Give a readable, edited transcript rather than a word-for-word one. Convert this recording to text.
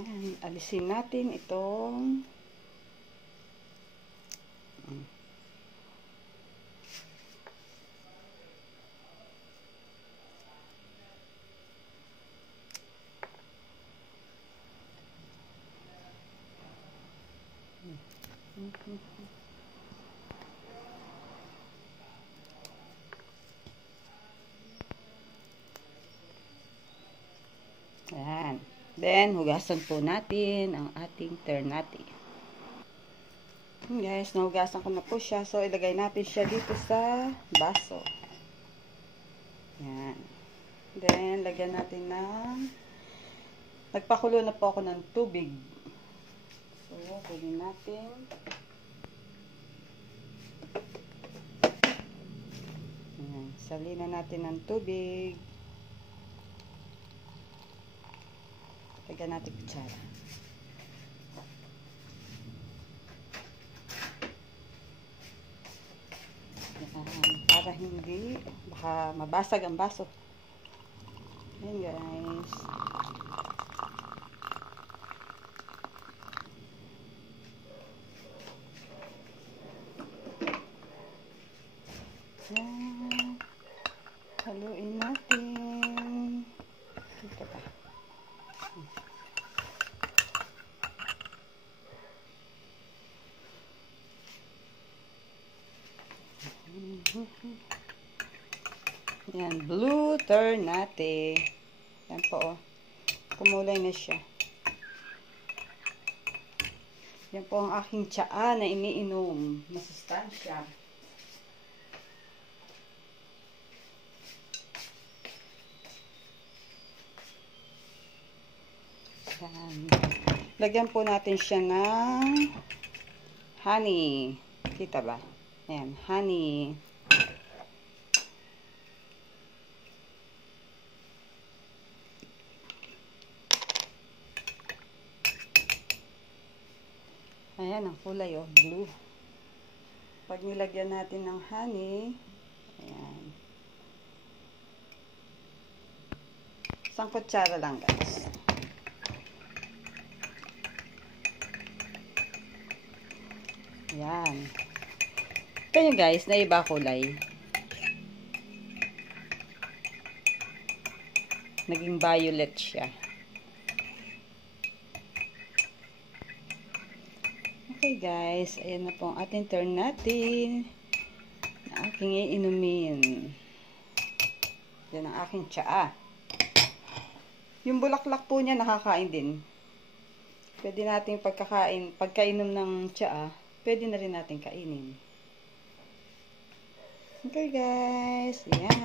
Ayan, alisin natin itong ayan. Then, hugasan po natin ang ating ternate. Guys, nahugasan ko na po siya. So, ilagay natin siya dito sa baso. Ayan. Then, lagyan natin ng nagpakulo na po ako ng tubig. So, kunin natin. Ayan. Salinan natin ng tubig. Lagyan natin kutsara. Para hindi baka mabasag ang baso. Ayan guys. Ayan. Haluin natin. Dito pa. Yan, blue ternate. Yan po, oh. Kumulay na siya. Yan po ang aking tsaa na iniinom. Masustansya. Yan. Lagyan po natin siya ng honey. Kita ba? Ayan, honey. Ayan, ang kulay, oh, blue. Pag nilagyan natin ng honey, ayan. Isang kutsara lang, guys. Ayan. Ito nyo guys, na iba kulay. Naging violet siya. Okay guys, ayan na po ang ating ternate na aking iinumin. Yan ang aking tsaa. Yung bulaklak po niya nakakain din. Pwede natin pagkainom ng tsaa, pwede na rin natin kainin. Okay guys, yan.